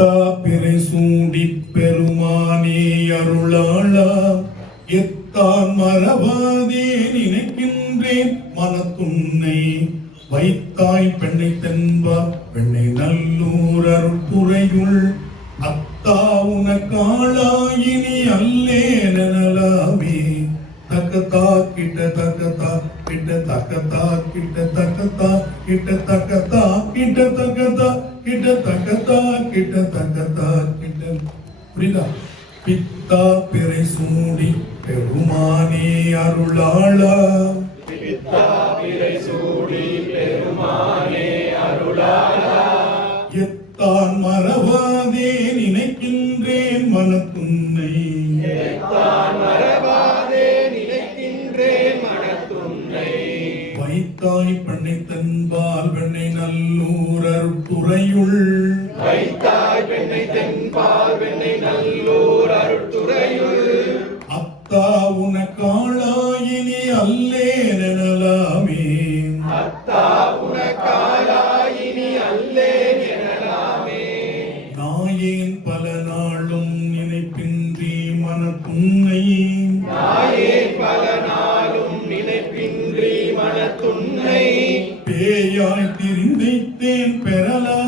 பித்தா சூடி பெருமானே அருளாளா. எத்தான் மறவாதே நினைக்கின்றேன் மனத்துன்னை வைத்தாய் பெண்ணை தென்பா. பெண்ணை நல்லூர் அருட்புறையுள் அத்தா உனக்காளாயினி அல்லேனலாமே தக்கத்தா தக்கத்தா கிட்ட தக்கத்தா கிட்ட தக்கத்தா கிட்ட தக்கத்தா கிட்ட தக்கத்தா கிட்ட தக்கத்தா. கிட்ட தக்கத்தா கிட்ட புரியுதா? பித்தா பிறை சூடி பெருமானே அருளாளா. எத்தான் மறவாதே நினைக்கின்றேன் மனத்துன்னை. வைத்தாய் பண்ணை தன்பால் வெண்ணை நல்லூர் கருத்துறையுள் வைத்தாய் பெண்ணை தென்பார் பெண்ணை நல்ல பேரின் வைத்தேன் பெறலாம்.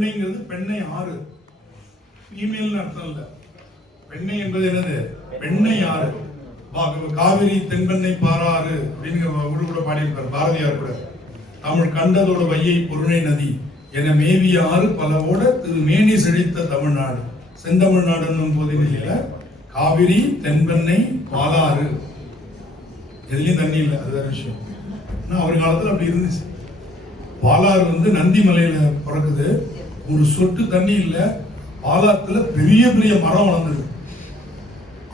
பெண்ணைங்கிறது பெண்ணை ஆறு. ஃபீமேல் அர்த்தம் இல்ல. பெண்ணை என்பது என்னது? பெண்ணை ஆறு. பா- காவிரி தென்பெண்ணை பாராறு அப்படின்னு ஒரு கூட பாடியிருப்பார் பாரதியார் கூட. தமிழ் கண்டதோட வையை பொருணை நதி என மேவிய ஆறு பலவோட திரு மேனி செழித்த தமிழ்நாடு. செந்தமிழ்நாடு என்னும் போதினில காவிரி தென்பெண்ணை பாலாறு எதுலயும் தண்ணி இல்லை அது விஷயம். ஆனால் அவர் காலத்துல அப்படி இருந்துச்சு. பாலாறு வந்து நந்தி மலையில பிறக்குது. ஒரு சொட்டு தண்ணி இல்லை பாலாத்துல பெரிய பெரிய மரம் வளர்ந்துருக்கு.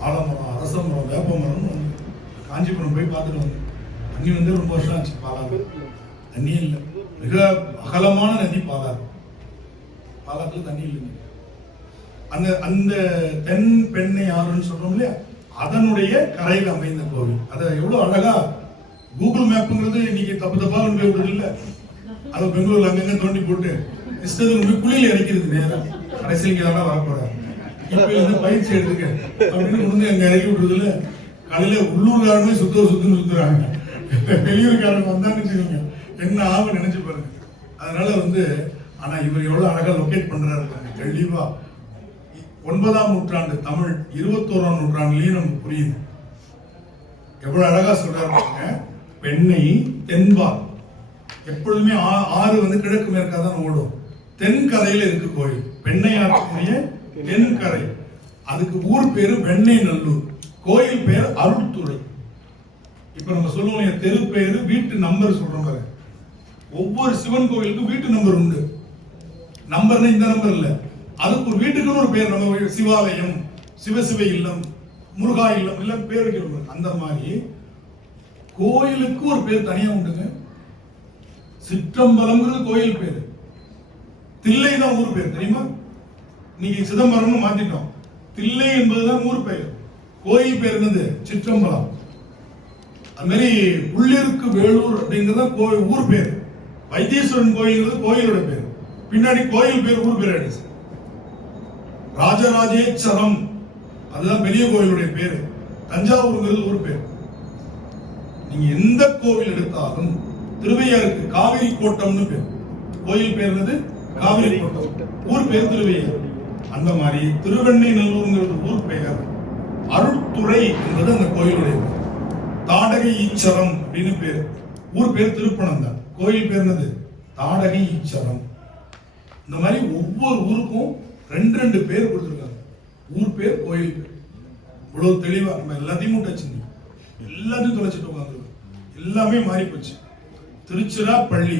ஆலமரம் அரச மரம் வேப்ப மரம் வந்து காஞ்சிபுரம் போய் பார்த்துட்டு வந்தேன். தண்ணி வந்து ரொம்ப வருஷம் ஆச்சு பாலாறு தண்ணி இல்லை. மிக அகலமான நதி பாலாறு பாலாத்துல தண்ணி இல்லைங்க. அந்த அந்த தென் பெண்ணை ஆறுன்னு சொல்றோம் இல்லையா? அதனுடைய கரையில் அமைந்த கோவில். அதை எவ்வளோ அழகா கூகுள் மேப்புங்கிறது இன்னைக்கு தப்பு தப்பா கொண்டு போய் விடுறது அதை பெங்களூர்ல அங்கங்க தோண்டி போட்டு இஷ்டத்துக்கு போய் குழியில இறக்கிறது நேரம் கடைசியில் கீழே வர வரப்போறாங்க வந்து பயிற்சி எடுத்துக்க. அப்படின்னு கொண்டு வந்து அங்க இறக்கி விடுறதுல காலையில உள்ளூர்காரனே சுத்த சுத்தம் சுத்துறாங்க. வெளியூர்காரங்க வந்தான்னு வச்சுக்கோங்க. என்ன ஆகும் நினைச்சு பாருங்க. அதனால வந்து ஆனா இவர் எவ்வளவு அழகா லொக்கேட் பண்றாரு தெளிவா ஒன்பதாம் நூற்றாண்டு தமிழ் இருபத்தோராம் நூற்றாண்டுலயும் நமக்கு புரியுது. எவ்வளவு அழகா சொல்றாரு பெண்ணை தென்பால். எப்பொழுதுமே ஆ- ஆறு வந்து கிழக்கு மேற்கா தான் ஓடும். தென்கரையில் இருக்கு கோயில். பெண்ணை ஆற்றக்கூடிய தென்கரை அதுக்கு ஊர் பேரு வெண்ணை நல்லூர் கோயில் பேர் அருள்துறை. இப்ப நம்ம சொல்லுவோம் தெரு பேரு வீட்டு நம்பர் சொல்றோம் ஒவ்வொரு சிவன் கோவிலுக்கும் வீட்டு நம்பர் உண்டு. நம்பர்னா இந்த நம்பர் இல்ல. அதுக்கு ஒரு வீட்டுக்குன்னு ஒரு பேர் நம்ம சிவாலயம் சிவசிவ இல்லம் முருகா இல்லம் இல்லை பேர் வைக்கிறோம் அந்த மாதிரி கோயிலுக்கு ஒரு பேர் தனியா உண்டுங்க. சிற்றம்பலம்ங்கிறது கோயில் பேரு. தில்லை தான் ஊர் பேர் தெரியுமா? நீங்க சிதம்பரம்னு மாத்திட்டோம். தில்லை என்பதுதான் ஊர் பெயர். கோயில் பேர் என்னது? சிற்றம்பலம். அது மாதிரி உள்ளிருக்கு வேலூர் அப்படிங்கிறது தான் கோயில் ஊர் பேர். வைத்தீஸ்வரன் கோயில்ங்கிறது கோயிலோட பேர். பின்னாடி கோயில் பேர் ஊர் பேர் ஆயிடுச்சு ராஜராஜேஸ்வரம் அதுதான் பெரிய கோயிலுடைய பேரு. தஞ்சாவூருங்கிறது ஊர் பேர். நீங்க எந்த கோவில் எடுத்தாலும் திருவையாருக்கு காவிரி கோட்டம்னு பேர். கோயில் பேர் என்னது? காவிரி கோட்டம். ஊர் பேர் திருவையார் அந்த மாதிரி திருவெண்ணை நல்லூர்ங்கிறது ஊர் பெயர் அருட்துறை என்பது அந்த கோயிலுடைய தாடகை ஈச்சரம் அப்படின்னு பேர். ஊர் பேர் திருப்பணம் கோயில் பேர் என்னது? தாடகை ஈச்சரம். இந்த மாதிரி ஒவ்வொரு ஊருக்கும் ரெண்டு ரெண்டு பேர் கொடுத்துருக்காங்க. ஊர் பேர் கோயில் பேர். இவ்வளவு தெளிவா நம்ம எல்லாத்தையும் மூட்டை வச்சிருந்தோம். எல்லாத்தையும் தொலைச்சிட்டு உட்காந்துருக்கோம் எல்லாமே மாறி போச்சு திருச்சிராப்பள்ளி.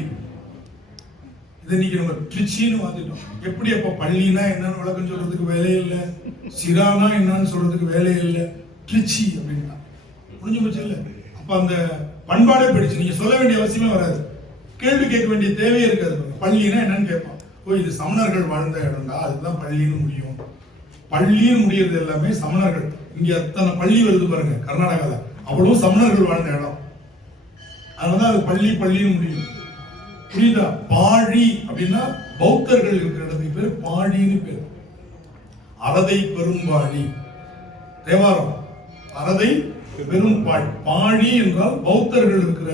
இதை இன்னைக்கு நம்ம ட்ரிச்சின்னு மாத்திட்டோம் எப்படி அப்ப பள்ளினா என்னன்னு விளக்கம் சொல்றதுக்கு வேலையே இல்லை சிரானா என்னன்னு சொல்றதுக்கு வேலையே இல்லை ட்ரிச்சி அப்படின்னா. புரிஞ்சு போச்சு இல்ல? அப்ப அந்த பண்பாடே போயிடுச்சு. நீங்க சொல்ல வேண்டிய அவசியமே வராது. கேள்வி கேட்க வேண்டிய தேவையே இருக்காது. பள்ளினா என்னன்னு கேட்பான். ஓ இது சமணர்கள் வாழ்ந்த இடம்டா அதுதான் பள்ளின்னு முடியும். பள்ளின்னு முடியறது எல்லாமே சமணர்கள். இங்க அத்தனை பள்ளி வருது பாருங்க கர்நாடகால. அவ்வளவு சமணர்கள் வாழ்ந்த இடம். அதனால அது பள்ளி பள்ளியும் முடியும் புரியுதா? பாழி அப்படின்னா பௌத்தர்கள் இருக்கிற இடத்துக்கு பேர் பாழின்னு பேர். அறதை பெரும்பாழி தேவாரம். அறதை பெரும் பாழ். பாழி என்றால் பௌத்தர்கள் இருக்கிற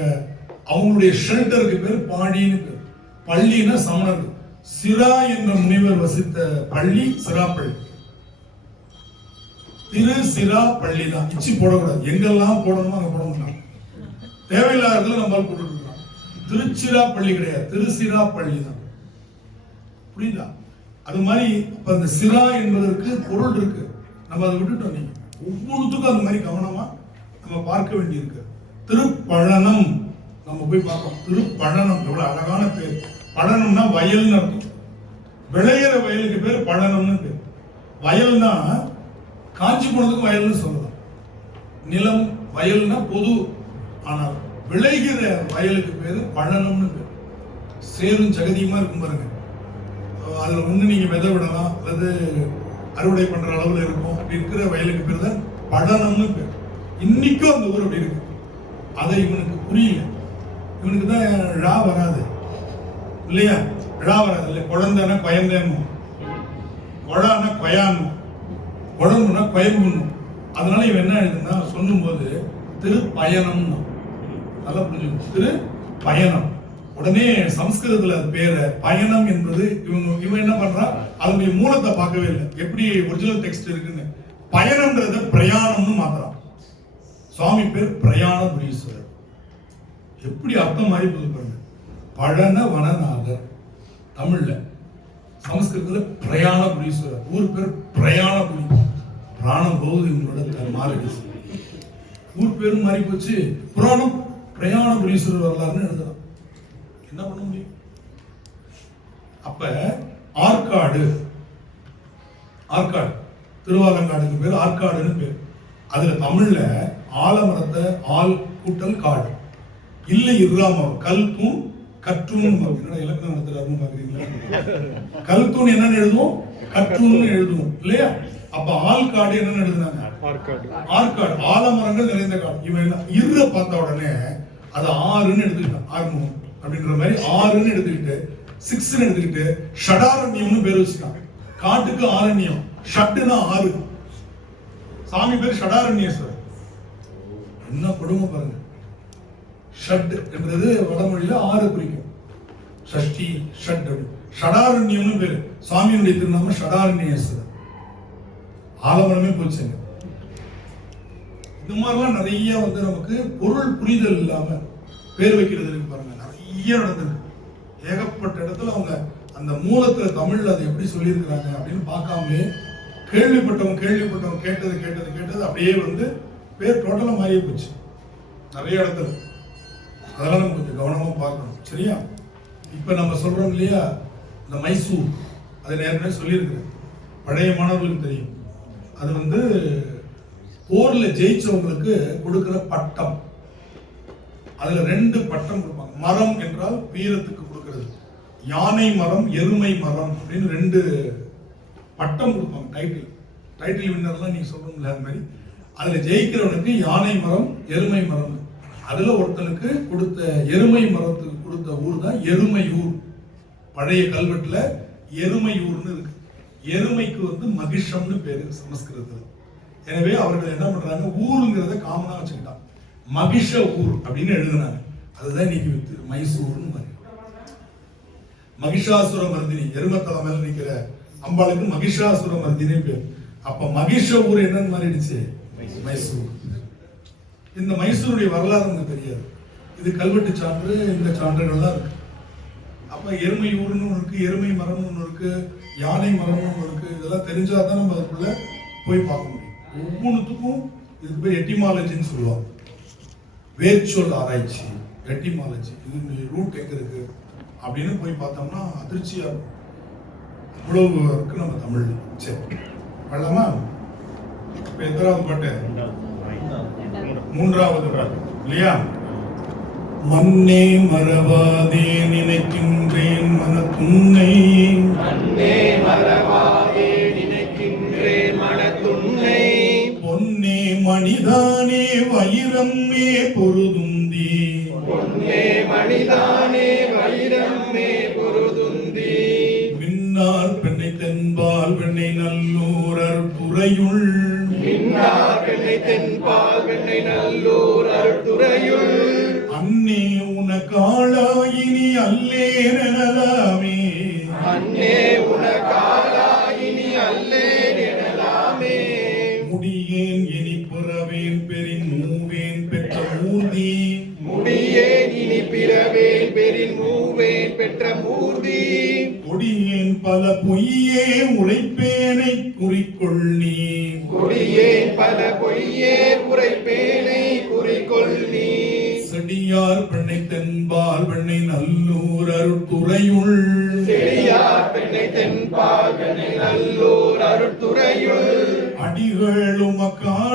அவங்களுடைய ஷெல்டருக்கு பேர் பாழின்னு பேர். பள்ளின்னா சமணர்கள். சிரா என்ற முனிவர் வசித்த பள்ளி சிராப்பள்ளி திரு சிரா பள்ளி தான் இச்சி போடக்கூடாது. எங்கெல்லாம் போடணுமோ அங்க போட மாட்டாங்க தேவையில்லாதது நம்மால் போட்டுட்டு திருச்சிராப்பள்ளி கிடையாது. திருச்சிராப்பள்ளி தான். புரியுதா? அது மாதிரி இப்போ அந்த சிரா என்பதற்கு பொருள் இருக்கு. நம்ம அதை விட்டுட்டோம் நீங்க. ஒவ்வொன்றுத்துக்கும் அந்த மாதிரி கவனமா நம்ம பார்க்க வேண்டியிருக்கு. திருப்பழனம். நம்ம போய் பார்ப்போம். திருப்பழனம். எவ்வளவு அழகான பேர். பழனம்னா வயல்னு இருக்கும் விளையிற வயலுக்கு பேர் பழனம்னு பேர். வயல்னா காஞ்சி போனதுக்கு வயல்னு சொல்லலாம். நிலம் வயல்னா பொது ஆனால் விளைகிற வயலுக்கு பேர் பழனம்னு பேர். சேரும் ஜெகதியுமா இருக்கும் பாருங்க. அதில் ஒன்று நீங்கள் வித விதை விடலாம் அல்லது அறுவடை பண்ணுற அளவில் இருக்கும். அப்படி இருக்கிற வயலுக்கு பேர் தான் பழனம்னு பேர். இன்னைக்கும் அந்த ஊர் அப்படி இருக்கு. அதை இவனுக்கு புரியல. இவனுக்கு தான் ழா வராது. இல்லையா? ழா வராது. இல்லை குழந்தைன்னா குயந்தேனும் கொழானா கொயானும் குழம்புனா குயம்புன்னு. அதனால இவன் என்ன எழுதுனா சொல்லும்போது திரு பயணம்னு நல்லா புரிஞ்சுக்கணும். திரு பயணம். உடனே சம்ஸ்கிருதத்துல அது பேரு பயணம் என்பது இவங்க இவன் என்ன பண்றான் அதனுடைய மூலத்தை பார்க்கவே இல்லை. எப்படி ஒரிஜினல் டெக்ஸ்ட் இருக்குன்னு. பயணம்ன்றத பிரயாணம்னு மாத்துறான். சுவாமி பேர் பிரயாண புரீஸ்வரர் எப்படி அர்த்தம் மாறி போகுது பழன வனநாதர். தமிழ்ல சமஸ்கிருதத்துல பிரயாண புரீஸ்வரர் ஊர் பேர் பிரயாணபுரி. பிராணம் பிராண பௌதிகளோட மாறிடுச்சு. ஊர் பேரும் மாறி போச்சு புராணம் பிரயாணபுரீஸ்வரர் வரலாறுன்னு எழுதலாம் என்ன பண்ண முடியும்? அப்ப ஆற்காடு ஆற்காடு திருவாலங்காடுக்கு பேர் ஆற்காடுன்னு பேர். அதுல தமிழ்ல ஆலமரத்தை ஆல் கூட்டல் காடு. இல்லை இராமம் கல் தூண் கற்றூன் இலக்கணம் நடத்துறாருன்னு பாக்குறீங்களா கல் தூண் என்னன்னு எழுதுவோம் கற்றூன்னு எழுதுவோம் இல்லையா? அப்ப ஆள் காடு என்னன்னு எழுதுனாங்க ஆற்காடு. ஆற்காடு ஆலமரங்கள் நிறைந்த காடு. இவன் இருற பார்த்த உடனே அது ஆறுன்னு எடுத்துக்கிட்டேன். ஆறுமுகம் அப்படின்ற மாதிரி ஆறுன்னு எடுத்துக்கிட்டு சிக்ஸ்னு எடுத்துக்கிட்டு ஷடாரண்யம்னு பேர் வச்சுட்டாங்க. காட்டுக்கு ஆரண்யம் ஷட்டுனா ஆறு. சாமி பேர் ஷடாரண்யேஸ்வரர் என்ன கொடுமை பாருங்க. ஷட் என்றது வடமொழியில ஆறு குறிக்கும். ஷஷ்டி ஷட் ஷடாரண்யம்னு பேரு. சுவாமியுடைய திருநாமம் ஷடாரண்யேஸ்வரர் ஆலமரமே போச்சுங்க. இது மாதிரிலாம் நிறைய வந்து நமக்கு பொருள் புரிதல் இல்லாமல் பேர் வைக்கிறது இருக்கு பாருங்க. நிறைய நடந்திருக்கு. ஏகப்பட்ட இடத்துல அவங்க அந்த மூலத்தில் தமிழில் அதை எப்படி சொல்லியிருக்கிறாங்க அப்படின்னு பார்க்காமலே கேள்விப்பட்டவங்க கேள்விப்பட்டவங்க கேட்டது கேட்டது கேட்டது அப்படியே வந்து பேர் டோட்டலாக மாறியே போச்சு. நிறைய இடத்துல. அதெல்லாம் நம்ம கொஞ்சம் கவனமாக பார்க்கணும். சரியா? இப்போ நம்ம சொல்கிறோம் இல்லையா? இந்த மைசூர். அதை நேரடியாக சொல்லியிருக்கிறேன். பழைய மாணவர்களுக்கு தெரியும். அது வந்து போர்ல ஜெயிச்சவங்களுக்கு கொடுக்கிற பட்டம். அதுல ரெண்டு பட்டம் கொடுப்பாங்க. மரம் என்றால் வீரத்துக்கு கொடுக்கிறது. யானை மரம் எருமை மரம் அப்படின்னு ரெண்டு பட்டம் கொடுப்பாங்க டைட்டில் டைட்டில் வின்னர்லாம் நீங்க சொல்றீங்களா அது மாதிரி. அதுல ஜெயிக்கிறவனுக்கு யானை மரம் எருமை மரம். அதுல ஒருத்தனுக்கு கொடுத்த எருமை மரத்துக்கு கொடுத்த ஊர் தான் எருமையூர் பழைய கல்வெட்டுல எருமையூர்னு இருக்கு. எருமைக்கு வந்து மகிஷம்னு பேரு சமஸ்கிருதத்தில். எனவே அவர்கள் என்ன பண்றாங்க? ஊருங்கிறத காமனா வச்சுக்கிட்டான் மகிஷ ஊர் அப்படின்னு எழுதுனாங்க. அதுதான் இன்னைக்கு மைசூர்னு மாதிரி. மகிஷாசுர மருந்தினி எருமத்தலை மேல நிக்கிற அம்பாளுக்கு மகிஷாசுர மர்தினி பேர். அப்ப மகிஷ ஊர் என்னன்னு மாறிடுச்சு? மைசூர். இந்த மைசூருடைய வரலாறு நமக்கு தெரியாது. இது கல்வெட்டு சான்று இந்த சான்றுகள்லாம் இருக்கு. அப்ப எருமை ஊர்னு ஒன்று இருக்கு எருமை மரம்னு ஒன்று இருக்கு யானை மரம்னு ஒன்று இருக்கு. இதெல்லாம் தெரிஞ்சாதான் நம்ம அதுக்குள்ள போய் பார்க்க முடியும். ஒவ்வொன்றுத்துக்கும் இதுக்கு பேர் எட்டிமாலஜின்னு சொல்லுவாங்க. வேர்ச்சுவல் ஆராய்ச்சி எட்டிமாலஜி இது ரூட் எங்கே இருக்கு? அப்படின்னு போய் பார்த்தோம்னா அதிர்ச்சியாக இருக்கும் அவ்வளவு இருக்கு நம்ம தமிழ். சரி. வரலாமா? இப்போ எத்தனாவது பாட்டு? மூன்றாவது பாட்டு. இல்லையா? மண்ணே மறவாதே நினைக்கின்றேன் மனத்துன்னை. மண்ணே மறவாதே நினைக்கின்றேன் மனத்துன்னை. பொன்னே மணிதானே வைரம்மே பொருதுந்தி. பொன்னே மணிதானே வைரம்மே பொருதுந்தி. மின்னார் பெண்ணை தென்பால் வெண்ணை நல்லூரர் துறையுள் மின்னார் வெண்ணை தென்பால் வெண்ணை நல்லூர் அருட்டுறையுள் அன்னே உனக்காளாயினி அல்லேனலாமே அன்னே பெரின் மூவேன் பெற்ற மூர்த்தி. முடியேன் இனி பிறவேன் பெரின் மூவேன் பெற்ற மூர்த்தி. கொடியேன் பல பொய்யே உழைப்பேனை குறிக்கொள் நீ கொடியேன் பல பொய்யே உரைப்பேனை குறிக்கொள் நீ செடியார் பெண்ணை தென்பால் வெண்ணை நல்லூர் அருட்டுறையுள் செடியார் பெண்ணை தென்பால் வெண்ணை நல்லூர் அருட்டுறையுள் அடிகள் உமக்காளாயினி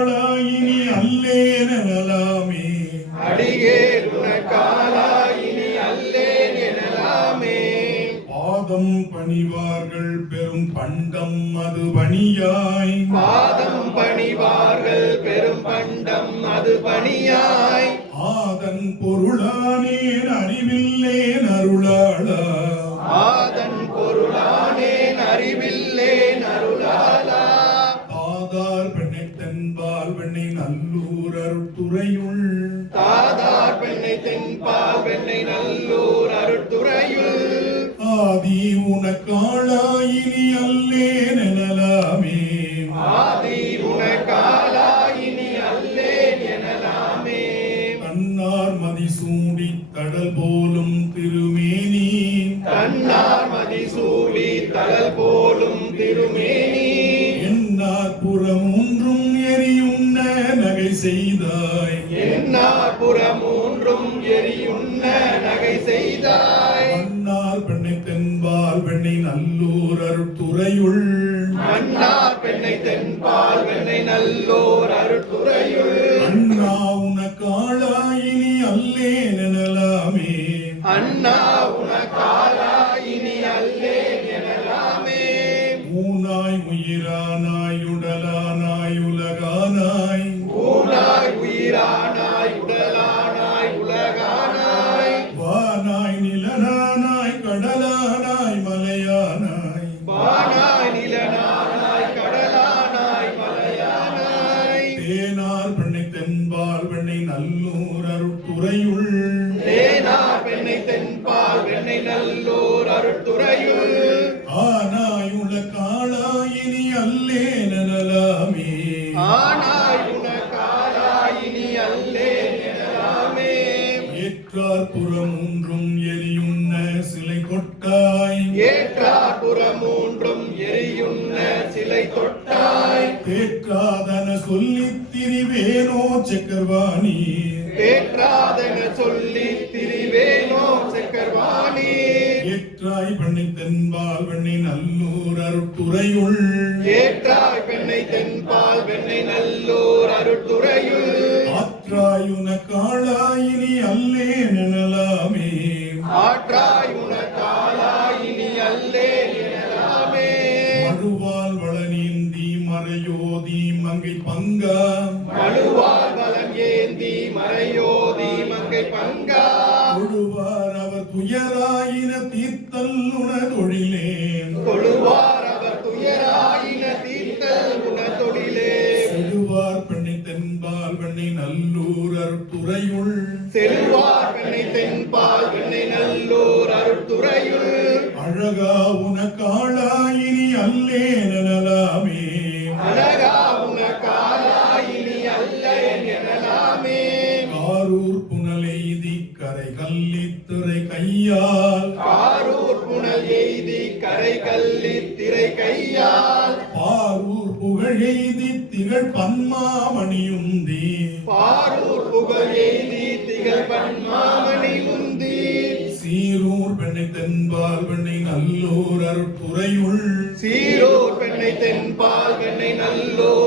பணியாய். பாதம் பணிவார்கள் பெரும் பண்டம் அது பணியாய். ஆதன் பொருளானேன் அறிவில்லேன் அருளாளா. ஆதன் பொருளானேன் அறிவில்லேன் அருளாலா தாதார் பெண்ணை தென்பால் வெண்ணை நல்லூர் அருட்டுறையுள் செய்தாய். என்னார் புறமூன்றும் எரியுண்ண நகை செய்தாய். மன்னார் பெண்ணை தென்பால் வெண்ணை நல்லூர் அருட்டுறையுள் மன்னார் பெண்ணை தென்பால் வெண்ணை நல்லோர் எனலாமே ஆனாய் உனக்காலாயினி அல்லேன் எனலாமே ஏற்றார் புறமூன்றும் எரியுண்ண சிலை கொட்டாய் ஏற்றாபுர மூன்றும் எரியுண்ண சிலை தொட்டாய் தேற்றாதன சொல்லித் திரிவேனோ சக்கர்வாணி. நல்லோர் அருட்டுறையுள் ஆற்றாயுன காண நல்லூர் அருட்டுறையுள் செல்வார் பெண்ணை தென்பால் வெண்ணை நல்லோர் அருட்டுறையுள் அழகா உனக்காளாயினி புகழெய்தி திகழ் பன்மாமணியும் தீ பாரூர் புகழெய்தி திகழ் பன்மாமணியும் தீ சீரூர் பெண்ணை தென்பால் பெண்ணை நல்லூர் அருட்புறையுள் சீரூர் பெண்ணை தென்பால் பெண்ணை நல்லூர்